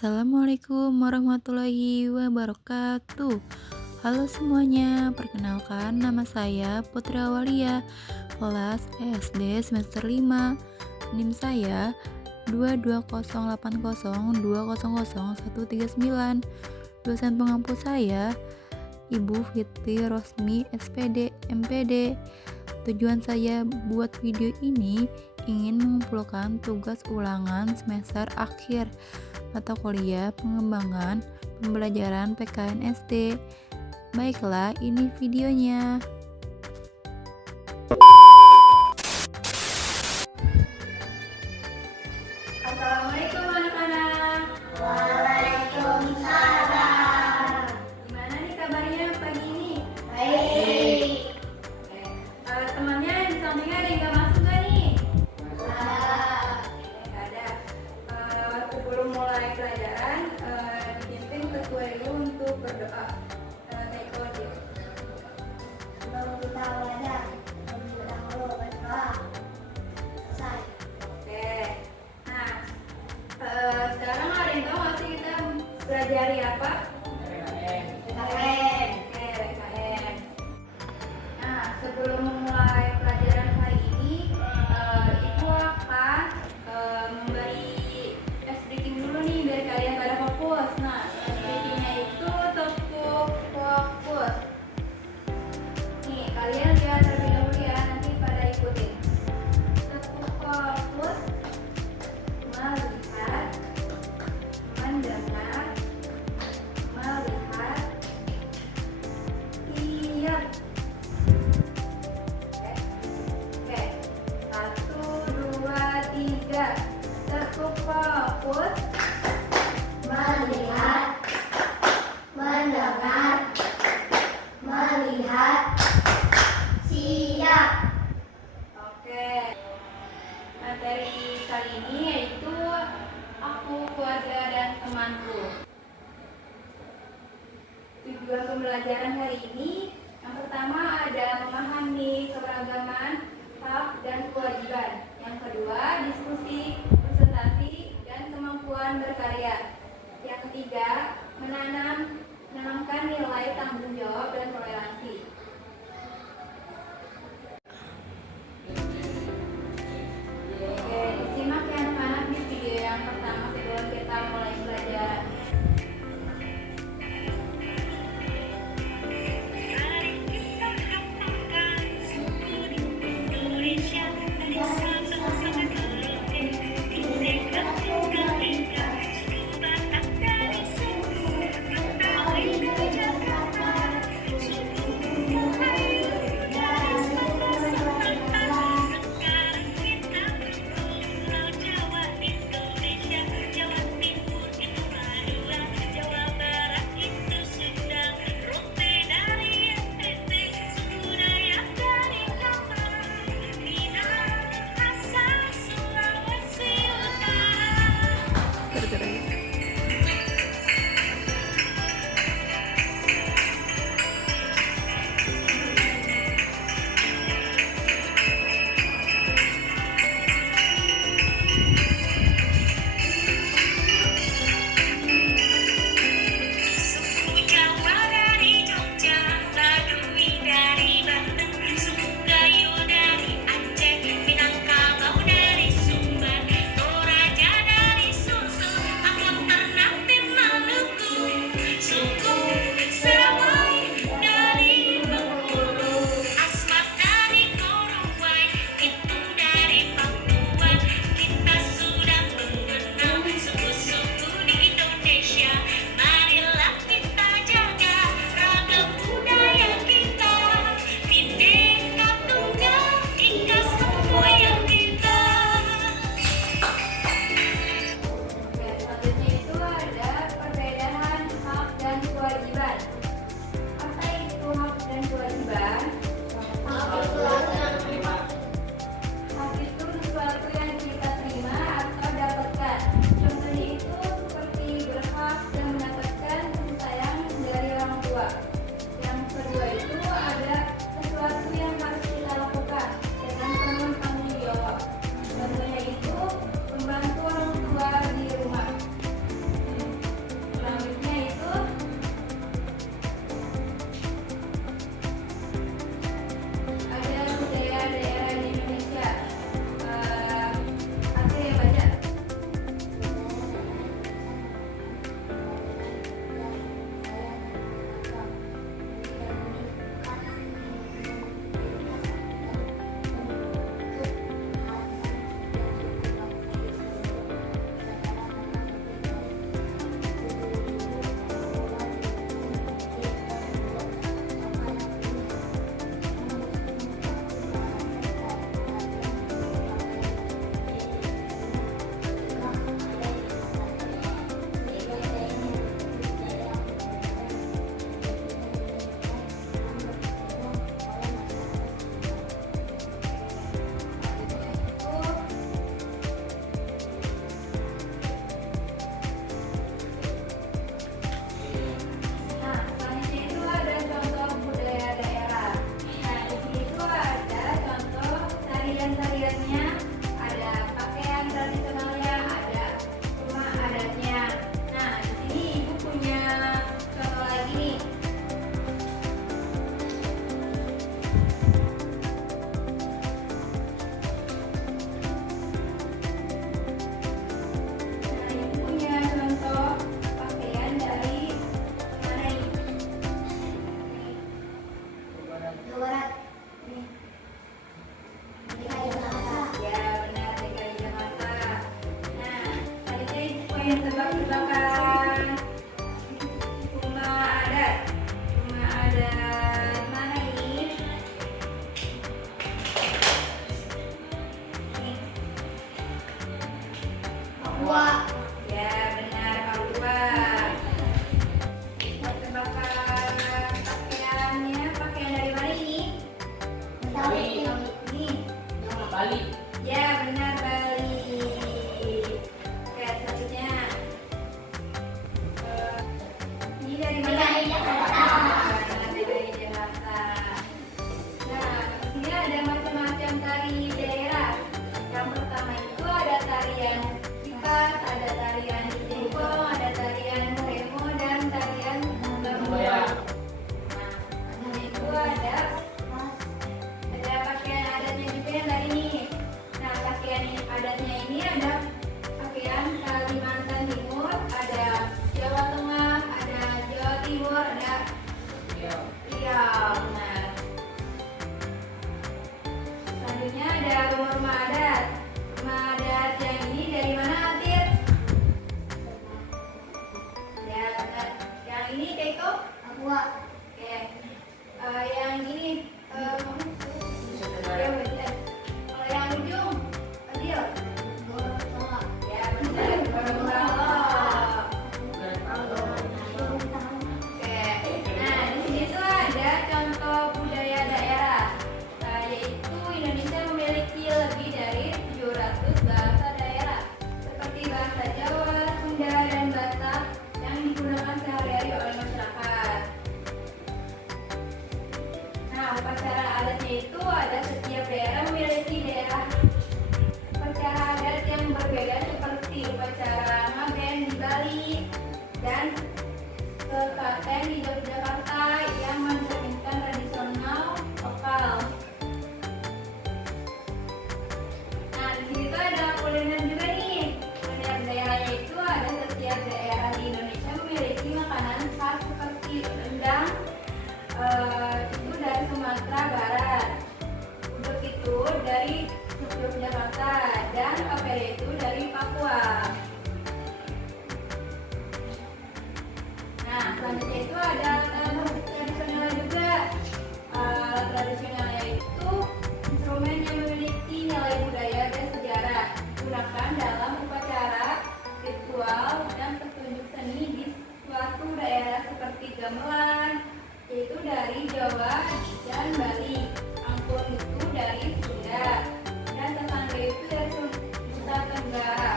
Assalamualaikum warahmatullahi wabarakatuh. Halo semuanya, perkenalkan nama saya Putri Awalia, kelas SD semester 5. NIM saya 22080200139. Dosen pengampu saya Ibu Fitri Rosmi SPD MPD. Tujuan saya buat video ini ingin mengumpulkan tugas ulangan semester akhir mata kuliah pengembangan pembelajaran PKN SD. Baiklah, ini videonya. Assalamualaikum anak-anak. Waalaikumsalam. Gimana nih kabarnya pagi ini? Baik. Temannya di sampingnya ada yang gak masuk gak nih? Gak ada. Sebelum mulai pelajaran, dipimpin ketua dulu untuk berdoa. Taiko aja. Sebelum kita belajar, lebih dahulu berdoa. Selesai. Oke. Nah, sekarang ada yang tahu gak sih kita pelajari apa? PKN. Oke, PKN. Nah, sebelum memulai pelajaran hari ini, Ibu akan memberi briefing dulu nih biar kalian pada fokus. Nah, briefingnya itu tepuk fokus. Nih, kalian lihat terlebih dahulu ya, nanti pada ikutin. Tepuk fokus, melihat, mendengar, melihat, lihat. Oke, 1, 2, 3. Tepuk fokus, Melihat, mendengar, melihat, siap. Oke. Materi kali ini yaitu aku, keluarga, dan temanku. Tujuan pembelajaran hari ini yang pertama ada memahami keberagaman hak dan kewajiban. Yang kedua, diskusi, presentasi, dan kemampuan berkarya. Yang ketiga, menanamkan nilai tanggung jawab dan toleransi. Oke, simak ya anak-anak di video yang pertama sebelum kita mulai belajar. tebakan rumah adat. Rumah adat mana ini? Nih. Papua. Ya benar, Papua. Tebakan pakaiannya, pakaian dari mana ini? Betawi. Nih. Bali. Ya benar, Bali. Oke, selanjutnya ini dari mana? Dari Jakarta. Dari Jakarta. Nah, di sini ada macam-macam tari daerah. Yang pertama itu ada tarian kipas, ada tarian jengkol, ada tarian remo, dan tarian Surabaya. Nah, itu ada pakaian adatnya juga yang dari ini. Nah, pakaian adatnya ini ada pakaian Kalimantan Timur, ada Jawa Tengah, ada Jawa Timur, ada Riau. Nah, selanjutnya ada rumah-rumah adat. Rumah adat yang ini dari mana, Atir? Ya, benar. Yang ini Keiko? Papua. Oke. Yang ini ya benar. Kalau yang ujung, Adil. Gorontalo. Ya benar. Gorontalo. Oke. Nah, di sini tuh ada contoh budaya daerah. Yaitu Indonesia memiliki lebih dari 700 bahasa daerah seperti bahasa Jawa, Sunda, dan Batak yang digunakan sehari-hari oleh masyarakat. Nah, upacara adatnya itu ada setiap daerah memiliki daerah upacara adat yang berbeda seperti upacara Ngaben di Bali dan Sekaten di Yogyakarta yang mencerminkan tradisional lokal. Nah, di sini tuh ada kuliner juga nih. Kuliner daerahnya itu ada setiap daerah di Indonesia memiliki makanan khas seperti rendang, itu dari Sumatera Barat, uduk itu dari Yogyakarta, dan papeda itu dari Papua. Nah, selanjutnya itu ada alat tradisional juga. Alat tradisionalnya itu instrumen yang memiliki nilai budaya dan sejarah digunakan dalam upacara, ritual, dan petunjuk seni di suatu daerah seperti gamelan, yaitu dari Jawa dan Bali, angklung itu dari Sunda, dan tetangga itu dari Nusa Tenggara.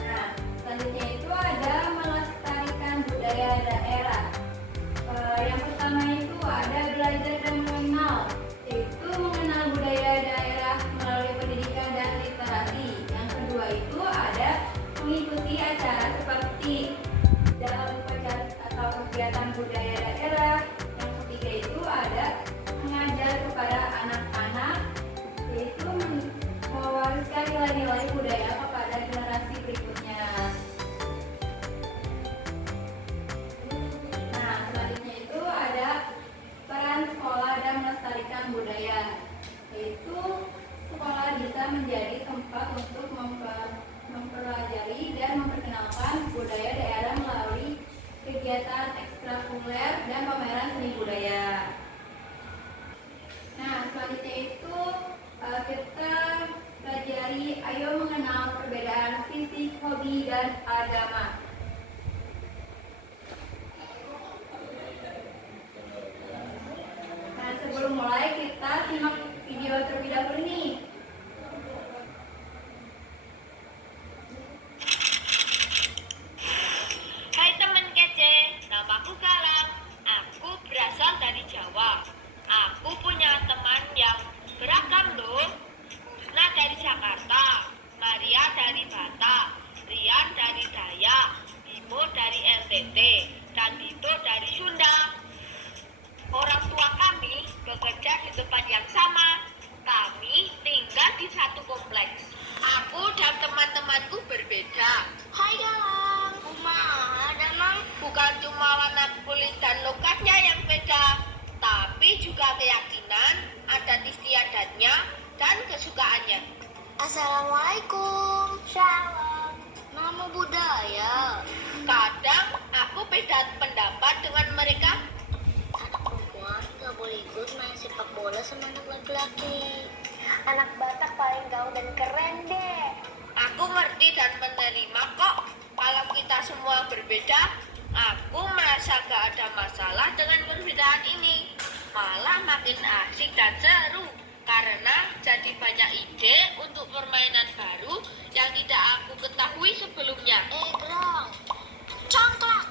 Nah, selanjutnya itu ada melestarikan budaya daerah. Yang pertama itu ada belajar dan mengenal, yaitu mengenal budaya daerah melalui pendidikan dan literasi. Yang kedua itu ada mengikuti acara seperti dalam upacara atau kegiatan budaya daerah. Yang ketiga itu ada mengajar kepada anak-anak, yaitu mewariskan nilai-nilai budaya kepada generasi berikutnya. Nah, selanjutnya itu ada peran sekolah dan melestarikan budaya, yaitu sekolah bisa menjadi tempat untuk mempelajari dan memperkenalkan budaya daerah melalui kegiatan ekstrakurikuler dan pameran seni budaya. Nah, selanjutnya itu kita pelajari, ayo mengenal perbedaan fisik, hobi, dan agama. Nah, sebelum mulai kita simak video terlebih dahulu nih. Hai teman kece, namaku Galang. Aku berasal dari Jawa. Aku punya teman yang beragam loh. Husna dari Jakarta, Maria dari Batak, Rian dari Dayak, Bimo dari NTT, dan Dito dari Sunda. Orang tua kami bekerja di tempat yang sama. Kami tinggal di satu kompleks. Aku dan teman-temanku berbeda. Hai Galang. Kumaha memang bukan cuma warna kulit dan logatnya yang beda, tapi juga keyakinan, adat istiadatnya, dan kesukaannya. Assalamualaikum. perbedaan pendapat dengan mereka? Anak perempuan nggak boleh ikut main sepak bola sama anak laki-laki. Anak Batak paling gaul dan keren deh. Aku ngerti dan menerima kok. Kalau kita semua berbeda, aku merasa gak ada masalah dengan perbedaan ini. Malah makin asik dan seru karena jadi banyak ide untuk permainan baru yang tidak aku ketahui sebelumnya. Grong, congklak,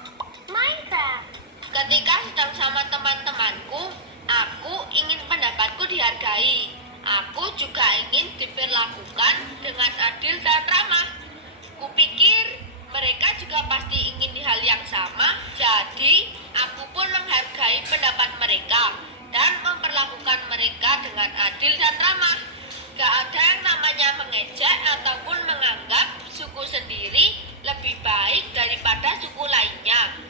Minecraft. Ketika sedang sama teman-temanku, aku ingin pendapatku dihargai. Aku juga ingin diperlakukan dengan adil dan ramah. Kupikir mereka juga pasti ingin hal yang sama, jadi aku pun menghargai pendapat mereka dan memperlakukan mereka dengan adil dan ramah. Gak ada yang namanya mengejek ataupun menganggap suku sendiri lebih baik daripada suku lainnya.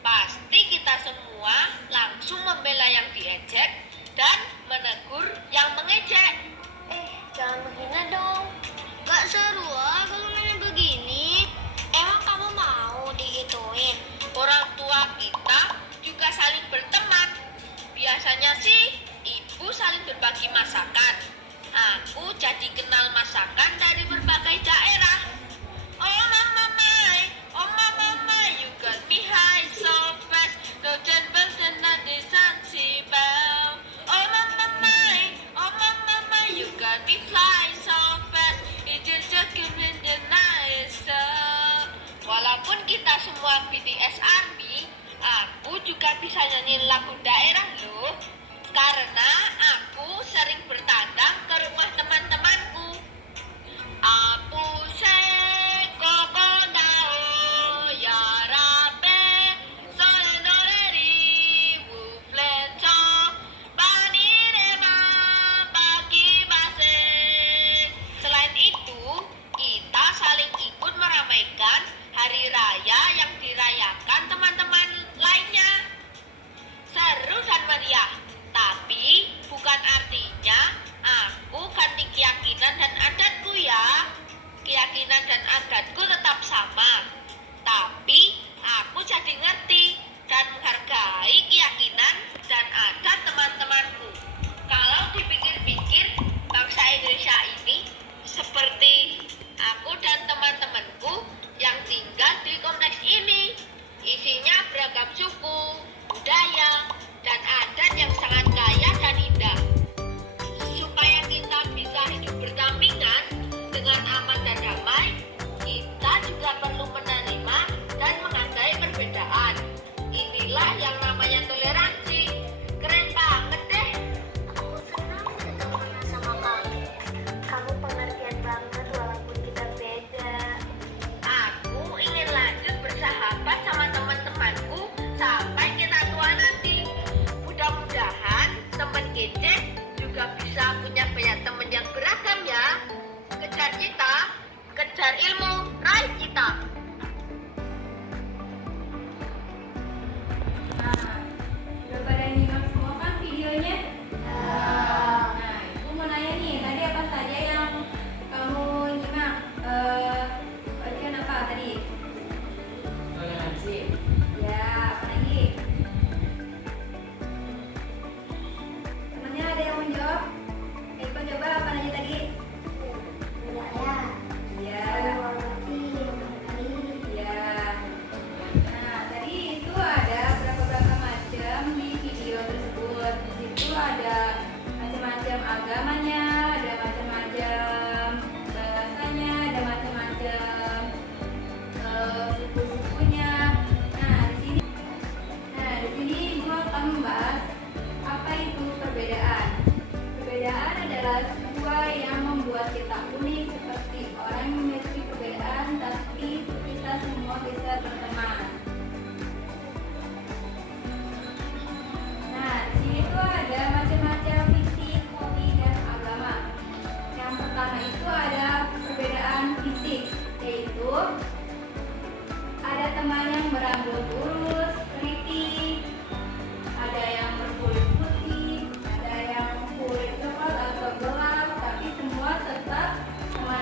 Pasti kita semua langsung membela yang diejek dan menegur yang mengejek. Jangan menghina dong. Gak seru kalau main begini. Emang kamu mau digituin? Orang tua kita juga saling berteman. Biasanya sih ibu saling berbagi masakan. Aku jadi kenal masakan dari berbagai daerah. Oh mama my, you got me high so fast. No temper and not sensible. Oh mama my, you got me fly so fast. It just give me the nice. Walaupun kita semua BTS ARMY, aku juga bisa nyanyi lagu daerah loh. Karena aku sering bertandang ke rumah teman-temanku. Apu se koko dao ya rape sonoreri wufleto banirema bagi base. Selain itu, kita saling ikut meramaikan hari raya yang dirayakan teman-teman lainnya. Seru dan meriah, tapi bukan artinya aku ganti keyakinan dan adatku ya. Keyakinan dan adatku tetap sama, tapi aku jadi ngerti dan menghargai keyakinan dan adat teman-temanku. Kalau dipikir-pikir, bangsa Indonesia ini seperti aku dan teman-temanku yang tinggal di kompleks ini. Isinya beragam suku, budaya, dan adat yang sangat kaya dan indah. Supaya kita bisa hidup berdampingan dengan aman dan damai, kita juga perlu menerima dan menghargai perbedaan. Inilah yang namanya toleransi. Keren banget deh. Aku senang berteman sama kamu. Kamu pengertian banget walaupun kita beda. Aku ingin lanjut bersahabat sama teman-temanku sampai kita tua nanti. Mudah-mudahan teman kece juga bisa punya banyak teman yang beragam ya. Kejar cita, kejar ilmu, raih cita. Nah, udah pada nyimak semua kan videonya? Nah, aku mau nanya nih, tadi apa saja yang kamu nyimak? Bagian apa tadi? Toleransi. Ya, apa lagi? Temannya ada yang mau jawab? Eko coba apa nanya tadi? Budaya. Iya. Menghormati, menghargai. Iya. Nah, tadi itu ada berapa macam di video tersebut. Di situ ada macam-macam agamanya, ada macam-macam bahasanya, ada macam-macam suku-sukunya. Nah, di sini gua akan membahas apa itu perbedaan. Perbedaan adalah sebuah yang membuat kita unik, seperti orang yang memiliki perbedaan, tapi kita semua bisa berteman. Nah, di sini tuh ada macam-macam fisik, hobi, dan agama. Yang pertama itu ada perbedaan fisik, yaitu ada teman yang berambut lurus, keriting, ada yang berkulit putih, ada yang kulit coklat atau gelap, tapi semua tetap sama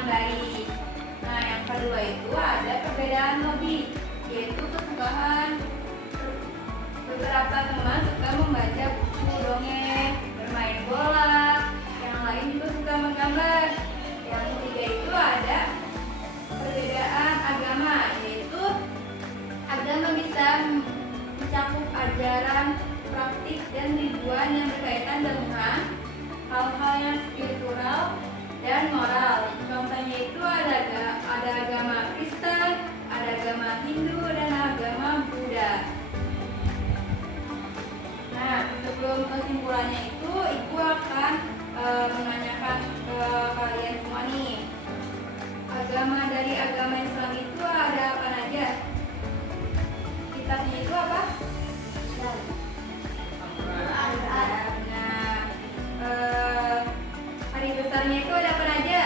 suka membaca buku dongeng, bermain bola, yang lain juga suka menggambar. Yang ketiga itu ada perbedaan agama, yaitu agama bisa mencakup ajaran, praktik, dan ribuan yang berkaitan dengan hal-hal yang spiritual dan moral. Contohnya itu ada agama Kristen, ada agama Hindu, dan agama Buddha. Nah, sebelum kesimpulannya itu, Ibu akan menanyakan ke kalian semua nih. Agama dari agama Islam itu ada apa aja? Kitabnya itu apa? Nah, hari besarnya itu ada apa aja?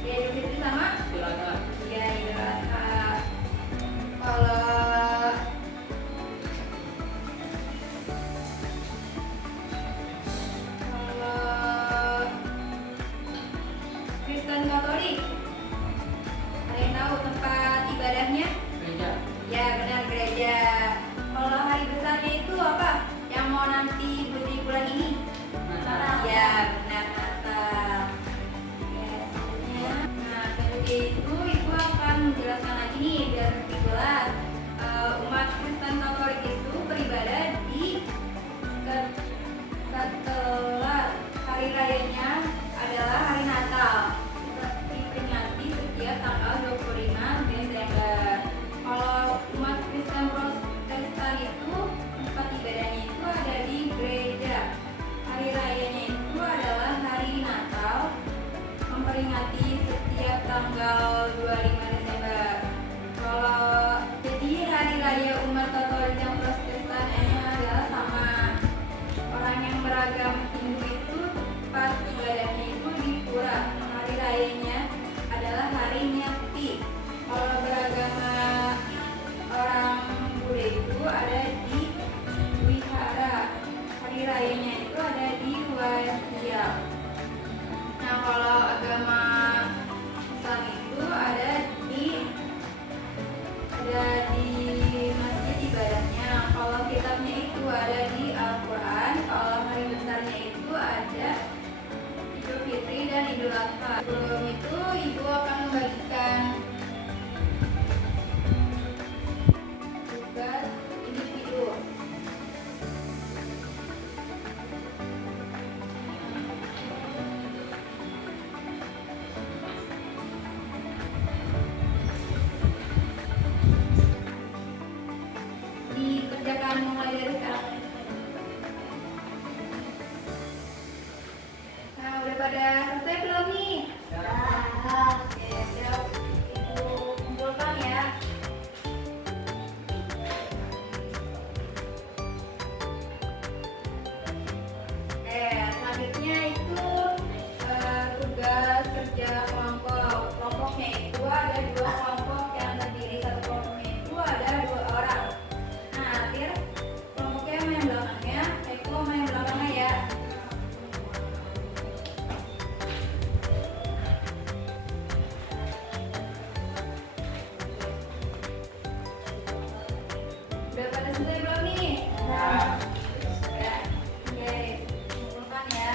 Ya, Idul Fitri sama? Ya, Idul Adha. Kalau Kristen Katolik, ada yang tahu tempat ibadahnya? Ya, benar, gereja. Kalau hari besarnya itu apa? Yang mau nanti di bulan ini? Ya, benar, Natal. Ya, selanjutnya. Nah, selanjutnya itu Ibu akan menjelaskan lagi nih biar lebih jelas. Umat Kristen Katolik itu beribadah di Katolik. Hari rayanya adalah hari Natal. Diperingati setiap tanggal 25 Desember. Kalau umat Kristen Protestan itu tempat ibadahnya itu ada di gereja. Hari rayanya itu adalah hari Natal, memperingati setiap tanggal 25 Desember. Kalau jadi hari raya umat Katolik yang Protestan adalah sama. Orang yang beragama Hindu itu tempat ibadahnya itu di pura. Hari rayanya adalah hari Nyepi. Kalau beragama orang Buddha itu ada di wihara. Hari rayanya itu ada di Wasia. Nah, kalau agama Islam itu ada di masjid ibadahnya. Kalau kitabnya itu ada di Al-Quran. Kalau hari besarnya itu ada Idul Fitri dan Idul Adha. Sebelum itu Ibu akan membagikan tugas individu. Dikerjakan mulai dari sekarang. Nah, udah pada selesai belum nih? Oke, siap. Ibu kumpulkan ya. Selanjutnya itu tugas kerja kelompok. Kelompoknya itu ada 2 kelompok yang terdiri. Satu kelompoknya itu ada 2 orang. Nah, akhir kelompoknya main belakangnya, Eko main belakangnya ya. Udah pada selesai belum nih? Ya. Oke, kumpulkan ya.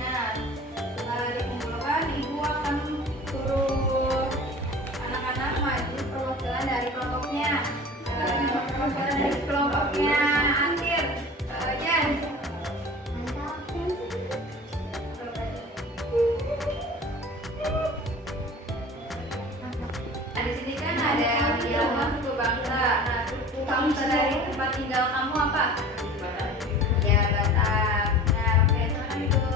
Nah, setelah dikumpulkan, Ibu akan suruh anak-anak maju perwakilan dari kelompoknya. Perwakilan dari kelompoknya Antir, Jan. Nah, di sini kan ada bilangan suku bangsa. Nah, suku bangsa dari tempat tinggal kamu apa? Ya, Batak. Nah, oke, sekarang itu.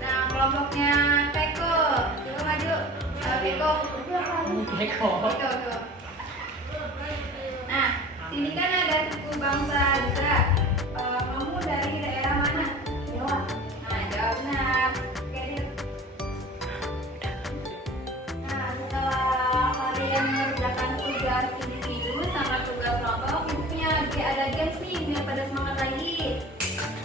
Nah, kelompoknya Peko. Coba maju. Peko. Peko. Nah, sini kan ada suku bangsa juga. Kamu dari daerah mana? Jawa. Nah, jawab benar. Oke, Dit. Nah, setelah kalian mengerjakan tugas individu sama tugas kelompok, Ibu punya ada games nih biar pada semangat lagi.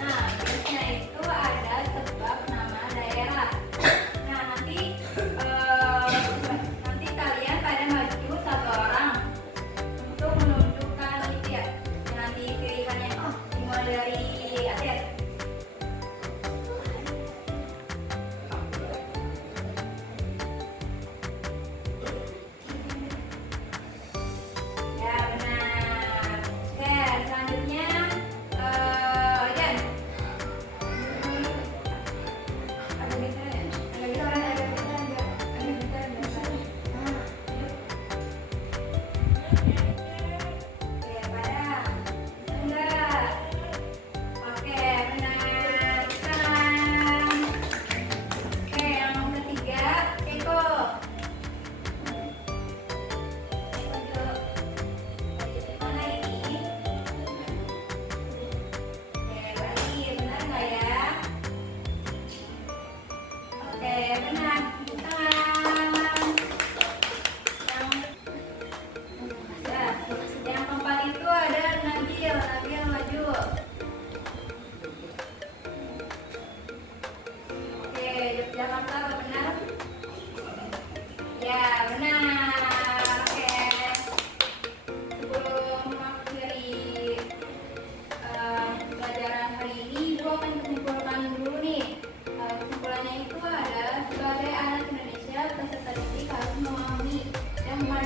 Nah, gamesnya itu ada tebak nama daerah. Nah, nanti kalian pada maju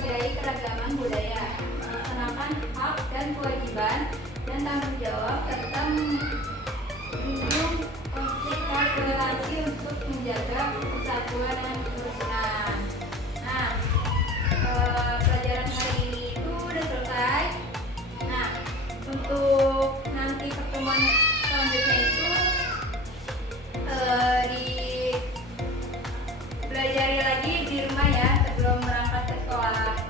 menghargai keragaman budaya, melaksanakan hak dan kewajiban dan tanggung jawab, serta menjunjung prinsip toleransi untuk menjaga persatuan dan kerukunan. Nah, pelajaran hari ini itu udah selesai. Nah, untuk nanti pertemuan selanjutnya itu dipelajari lagi di rumah ya sebelum berangkat ke sekolah.